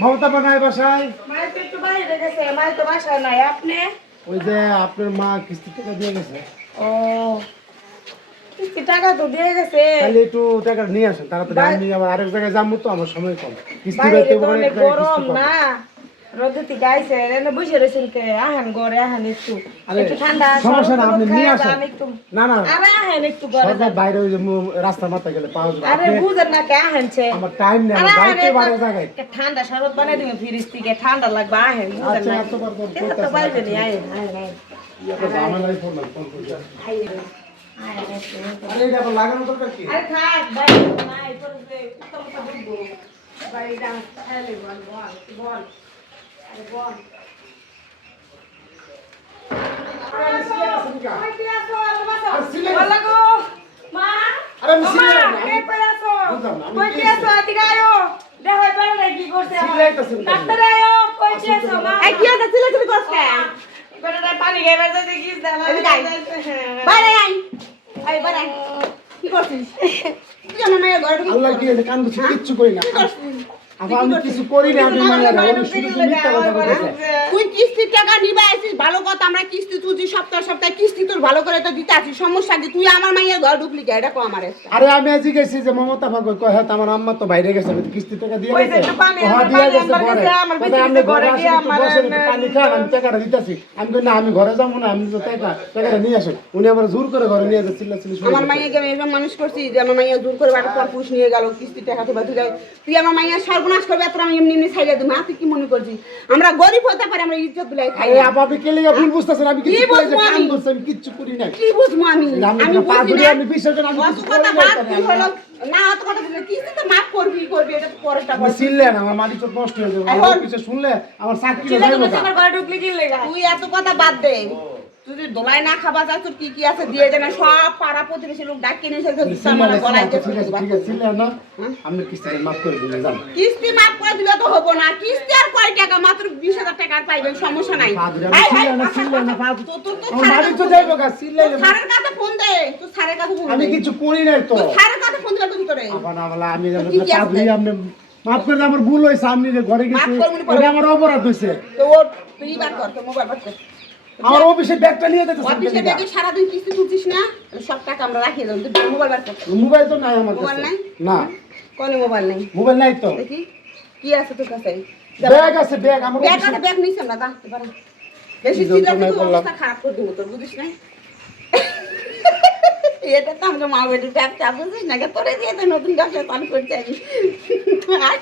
মমতা বানায় বাসায় ওই যে আপনার মা কিস্তি টাকা দিয়ে গেছে। ও কিস্তি টাকা তো দিয়ে গেছে, তাহলে একটু টাকা নিয়ে আসেন তাড়াতাড়ি। আমি আবার আরেক জায়গায় যাবো তো, আমার সময় কম। কিস্তি বাইরে দিতে তো বলে অনেক গরম না, রোদে থেকে আইছে এনে বসে রয়েছেন কে আহেন ঘরে আহেন একটু একটু ঠান্ডা সমস্যা না, আপনি নিয়ে আসেন। না না আরে আহেন একটু ঘরে সরকার বাইরে ওই যে রাস্তার মাথায় গেলে পাওয়া যাবে। আরে বুঝেন না কে আহেনছে আমার টাইম নেই, আমার বাইরে বাইরে জায়গায় ঠান্ডা শরবত বানাই দিবেন ফ্রিজ থেকে, ঠান্ডা লাগবে আহেন বুঝেন আচ্ছা না এত বার ফোন এটা তো করতেছেন। বাইরে নি আহেন আহেন আহেন এটা জামালাই ফোন করছে। আরে এটা আবার লাগানো দরকার কি? আরে থাক বাইরে নাই তোর যে উত্তম কথা বলবো বাইরে যা খেলে বল বল আরে বল আল্লাহ কি কান বুঝে কিচ্ছু করি না। আমি কিছু করি না, আমি মিথ্যা কথা বলতেছি। তুই কিস্তির টাকা নিবা আসিস ভালো কথা, আমরা কিস্তি তুলছি সপ্তাহে সপ্তাহে কিস্তি তোর ভালো করে তো দিতে আসিস, সমস্যা কি? তুই আমার মাইয়ের ঘর ঢুকলি কে? এটা কো আমার আরে আমি আজই গেছি যে মমতা ভাগ কয় হ্যাঁ আমার আম্মা তো বাইরে গেছে, কিস্তি টাকা দিয়ে গেছে। হ্যাঁ দিয়ে গেছে ঘরে, ঘরে বসে পানি খান, আমি টাকাটা দিতেছি। আমি কই না আমি ঘরে যাবো না, আমি তো টাকাটা নিয়ে আসেন। উনি আবার জোর করে ঘরে নিয়ে যাচ্ছে, চিল্লাচিল্লি শুরু আমার মাইয়াকে আমি এরকম মানুষ করছি যে আমার মাইয়া দূর করে বাড়ি পর পুরুষ নিয়ে গেল কিস্তি টাকা তো বাকি যায়। তুই আমার মাইয়া সর্বনাশ করবে এত আমি এমনি এমনি ছাইড়া দিই। তুই কি মনে করছিস আমরা গরিব হতে পারি, আমরা ইজ্জত দিলাই খাই? আরে আপনি কে লাগা ভুল বুঝতাছেন? আমি কিছু করি না, কাম করছি, আমি কিচ্ছু করি না। কি বুঝবো আমি? আমি বুঝি না। আমি বিশ্বাস করেন আমি অত কিছু করি কথা না। বাদ তুই হলো না, অত কথা বুঝলে কিস্তি তো মাফ করবি এটা তো পরেরটা আপনি বল। চিল্লেন, আমার মাটি তো নষ্ট হয়ে যাবে। আমার কিছু শুনলে আমার চাকরি যাবে না। তুই এত কথা বাদ দে। তুই যদি দোলাই না খাবা যা তোর কি কি আছে দিয়ে দে না, সব পাড়া প্রতিবেশী লোক ডাক কিনে এসে সামনে গলায় দিয়ে ঠিক আছে চিল্লেন না, আমি কিস্তি মাফ করে দিলে যান। কিস্তি মাফ করে দিলে তো হবো না। কিস্তি আর কয় টাকা? মাত্র 20,000 টাকা আর পাইবেন, সমস্যা নাই। স্যারের কাছে ফোন দে, তুই স্যারের কাছে ফোন দে। আমি কিছু করি নাই তো। তুই স্যারের কাছে ফোন দিলে তুমি করে আমি আপনি মাফ করে দেন, আমার ভুল হয়েছে। আমি যে ঘরে গেছি এটা আমার অপরাধ হয়েছে। তো ও তুই বার কর, তো মোবাইল বার কর। আমার অফিসে ব্যাগটা নিয়ে যেতে অফিসে ব্যাগে সারাদিন কিস্তি তুলছিস না, সব টাকা আমরা রাখিয়ে দেবো। তুই মোবাইল বার কর। মোবাইল তো নাই আমার মোবাইল কাছে। নাই? না কোনে মোবাইল নাই? মোবাইল নাই তো। দেখি কি আছে তোর কাছে। ব্যাগ আছে, ব্যাগ আমার ব্যাগ অফিসে। আছে, ব্যাগ নিছ আমরা জানতে পারি। বেশি চিন্তা করলে অবস্থা খারাপ করে দিব তোর, বুঝিস না? এটা তো আমরা মা বেটির ব্যবসা, বুঝিস না? তোরে দিয়ে তো নতুন ব্যবসা চালু করতে আমি। আর